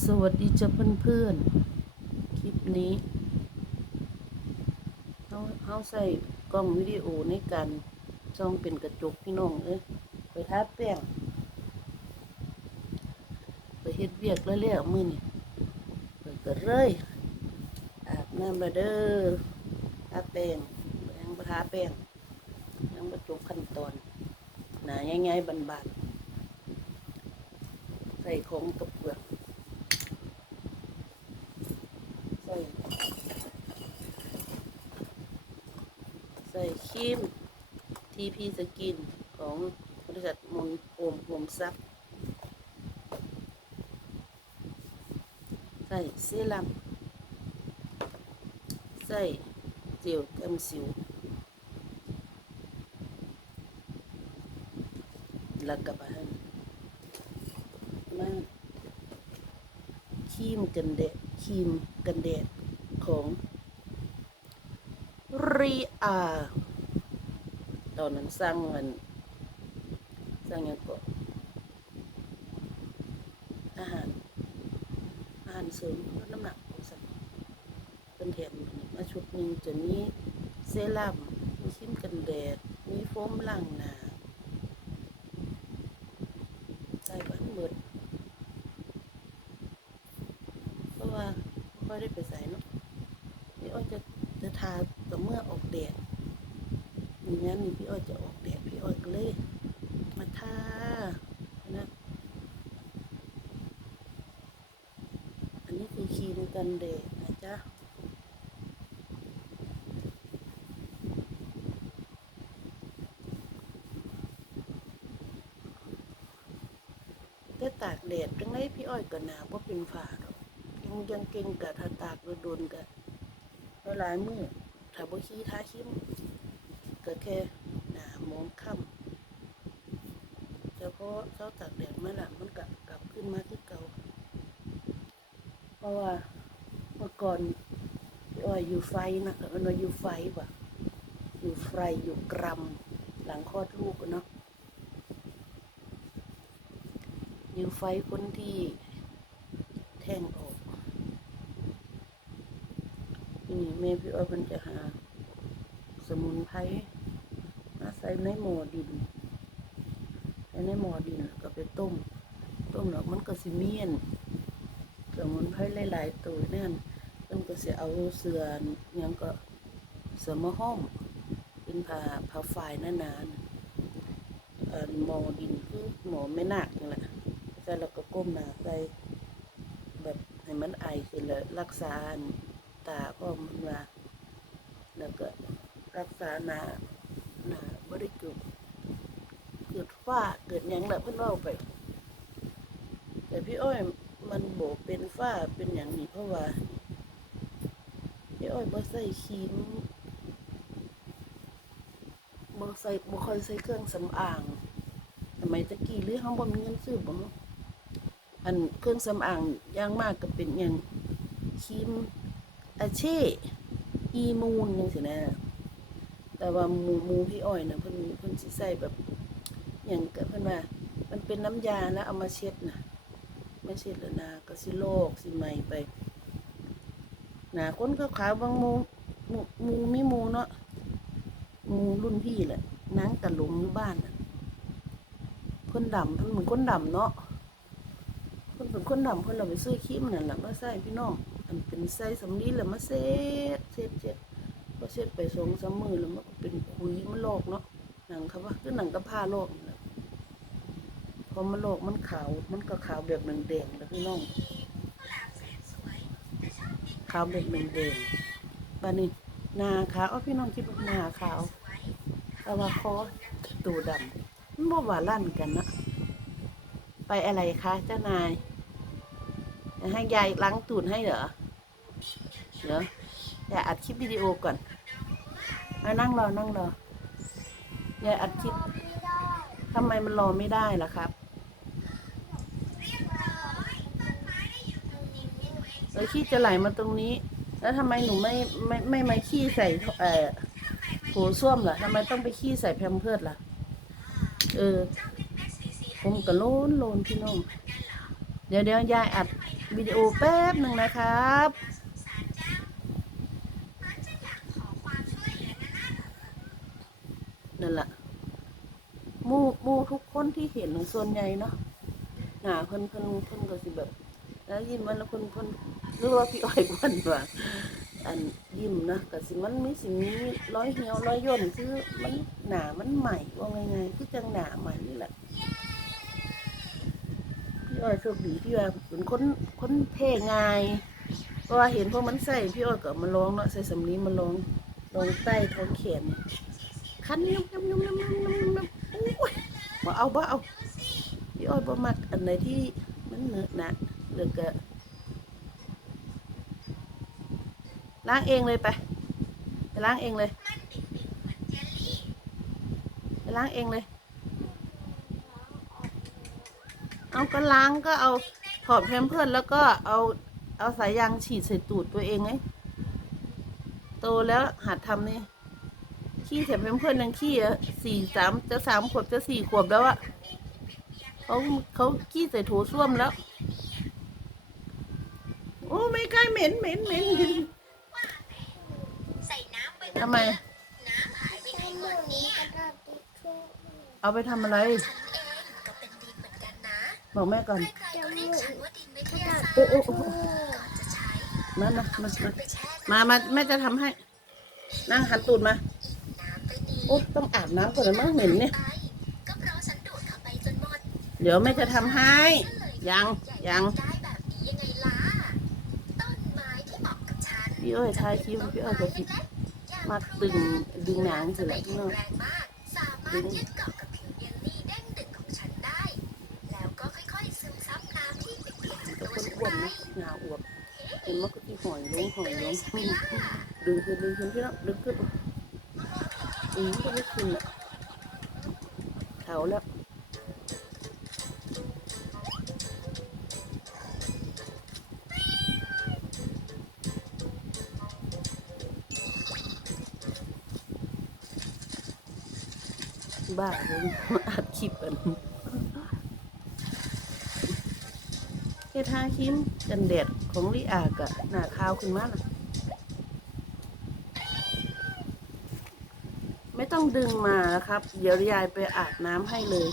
สวัสดีจ้าเพื่อนๆ คลิปนี้เขาเขาใส่กล้องวิดีโอในการจ้องเป็นกระจกพี่น้องเอ้ยไปทาแป้งไปเฮ็ดเวียกแล้วแล้วมื้อนี่ไปกันเลยอาบน้ำและเด้อทาแป้งยังบ่ทาแป้งยังบ่จบขั้นตอนหนาง่ายๆบานๆใส่ของกับเปลือก ใส่ ใส่ครีมทีพีสกินของบริษัทมนโอมโฮมซับใส่เซรั่มใส่เจลกันสิว แล้วก็มามาครีมกันแดดครีมกันแดดของรีอา อนนั้นสร้างมันสร้างยังก็อาหาร อาหารเสริมลดน้ำหนักของสัตว์เป็นแถมมาชุดหนึ่งจะมีเซรั่มมีครีมกันแดด มีโฟมล้างหน้าใส่บ้านหมดเพราะว่าไม่ได้ไปใส่เนาะพี่อ้อยจะจะทาแต่เมื่อออกแดด อย่างนั้นนี่พี่อ้อยจะออกแดดพี่อ้อยก็เลย มาทานะอันนี้คือครีมกันแดดนะจ๊ะแต่ตากแดดจังไรพี่อ้อยก็หนาวเพราะเป็นฝ่าดอกยังยังเก่งกะถ้าตากโดนๆกะหลายมือถ้าบ่ขี้ทาคิม ก็แค่หนามองค่ำแต่พอเขาตากแดดมาละมันกลับกลับขึ้นมาที่เก่า เพราะว่าเมื่อก่อนพี่อ้อยอยู่ไฟนะมันว่าอยู่ไฟว่ะอยู่ไฟอยู่กรัมหลังคลอดลูกเนาะอยู่ไฟคนที่แท่งออกนี่แม่พี่อ้อยมันจะหาสมุนไพร ใส่ในหม้อดินใส่ในหม้อดินก็ไปต้ม ต้มแล้วมันก็สิเมียนสมุนไพรหลายๆตัวนั่นเพิ่นก็สิเอาเสือยังก็เสือมะห้อมเป็นผ้าผ้าฝ้ายหนาๆอ่อหม้อดินคือหม้อแม่นาคนี่แหละใส่แล้วก็ก้มหน้าใส่แบบให้มันไอขึ้นแล้วรักษาตาก็มันว่าแล้วก็รักษาหน้า น้าบ่ได้เกิดเกิดฝ้าเกิดหยังแบบเพิ่นเล่าไป แต่พี่อ้อยมันโบเป็นฝ้าเป็นอย่างนี้เพราะว่า พี่อ้อยบ่ใส่ครีมบ่ใส่บ่ค่อยใส่เครื่องสำอางสมัยตะกี้หรือเฮาบ่มีเงินซื้อบ่อันเครื่องสำอางอย่างมากก็เป็นอย่างครีมอาเช่อีมูนจังซี่นะ แต่ว่าหมูหมูพี่อ้อยนะเพิ่นเพิ่นสิใส่แบบอย่างกับเพิ่นว่า มันเป็นน้ำยานะเอามาเช็ดนะไมาเช็ดแล้วนาก็สิโลกสิไหมไปหนาคนขาวๆบางหมูหมูหมูมีหมูเนาะหมูรุ่นพี่แหละนางตะหลงอยู่บ้านน่ะคนดำเพิ่นเหมือนคนดำเนาะเพิ่นเป็นคนดำเพิ่นเราไปซื้อครีมนั่นแหละมาใส่พี่น้องอันเป็นใส่สำลีแล้วมาเซ็ดเซ็ดเซ็ด ก็เช็ดไปสองสามมือแล้วมันก็เป็นคุยมันโลกเนาะหนังครับว่าคือหนังกระพร้าโลกนั่นแหละพอมันโลกมันขาว มันก็ขาวแบบแดงแล้วพี่น้องขาวแบบแดงๆบ้านนี้หนาขาวพี่น้องคิดว่าหนาขาวแต่ว่าคอตูดำมันบ่ว่าลั่นกันนะไปอะไรคะเจ้านายให้ยายล้างตูดให้เหรอเหรอ ย่าอัดคลิปวิดีโอก่อนมานั่งรอนั่งรอย่าอัดคลิปทำไมมันรอไม่ได้ล่ะครับแล้วขี้จะไหลมาตรงนี้ แล้วทำไมหนูไม่ไม่ไม่ไม่ขี้ใส่เอ่อโถส้วมล่ะทำไมต้องไปขี้ใส่แพมเพิร์ดล่ะ เออผมก็โลนโลนพี่น้อง เดี๋ยวเดี๋ยวยายอัดวิดีโอแป๊บหนึ่งนะครับ นั่นแหละมู่มู่ทุกคนที่เห็นส่วนใหญ่เนาะหนาเพิ่นเพิ่นเพิ่นก็สิแบบ แล้วยิ้มมันแล้วเพิ่นเพิ่นหรือว่าพี่อ้อยเพิ่นว่าอันยิ้มนะก็สิมันมีสิมีร้อยเหี่ยวร้อยย่นคือมันหนามันใหม่ว่าไงๆคือจังหนาใหม่นี่แหละพี่อ้อยโชคดีที่ว่าเป็นคนคนเท่ง่ายเพราะว่าเห็นพวกมันใส่พี่อ้อยก็มาลองเนาะใส่สำลีมาลองลองใต้ท้องแขน คันยำยำยำยำยำยำยำอุ้ยมาเอาบ่เอาพี่อ้อยบ่มักอันไหนที่มันเนอะนะเหลือกะล้างเองเลยไปไปล้างเองเลยไปล้างเองเลย เอาก็ล้างก็เอาถอดแพนเพิร์ดแล้วก็เอาเอาสายยางฉีดใส่ตูดตัวเองไงโตแล้วหัดทำนี่ ขี้แถมเพิ่มเพื่อนยังขี้อะสี่สามจะสามขวบจะสี่ขวบแล้วอะเขาเขาขี้ใส่โถส้วมแล้ว โอ้ไม่กล้าเหม็นเหม็นเหม็นทำไม เอาไปทำอะไร บอกแม่ก่อนโอ้โอ้มามามามา มา แม่จะทำให้ นั่งหันตูดมาำไปดีโอ้ต้องอาบน้ำก่อนนะมั้งเหม็นเนี่ยไปก็เพราะฉันดูดเข้าไปจนหมดเดี๋ยวแม่จะทำให้ ยังยังได้แบบนี้ยังไงล่ะ ต้นไม้ที่เหมาะกับฉันพี่เอ้ยทายคลิปพี่เอ้ยก็คิดมาตึงดึงหนังสิไม่แหละพี่แข็น้องงแรงมาก สามารถยึดเกาะกับผิวเยลลี่เด้งดึงของฉันได้ แล้วก็ค่อยๆซึมซับน้ำที่เปียกๆจากแต่ตัวคนฉันอ้วนไปนะหนาอวบเห็นมันก็ที่หอยลงหอยลงใช่ไหมล่ะดึงขึ้นดึงขึ้นพี่น้องดึงขึ้น อืมก็ไม่ขึ้นเถาแล้วบ้าเลยอัดคลิปกันเฮ็ดทาครีมกันแดดของลิอากะหน้าขาวขึ้นมาล่ะ ไม่ ต้องดึงมานะครับ เดี๋ยวยายไปอาบน้ำให้เลย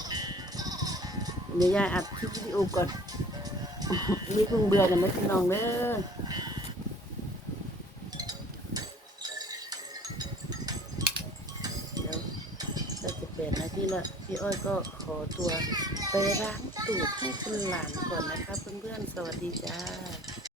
เดี๋ยวยายอัดคลิปวิดีโอก่อนนี่เพิ่งเบื่อกันนะพี่น้องเด้อเดี๋ยวจะจะเป็นนาทีละพี่อ้อยก็ขอตัวไปล้างตูดให้คุณหลานก่อนนะครับเพื่อนๆ สวัสดีจ้า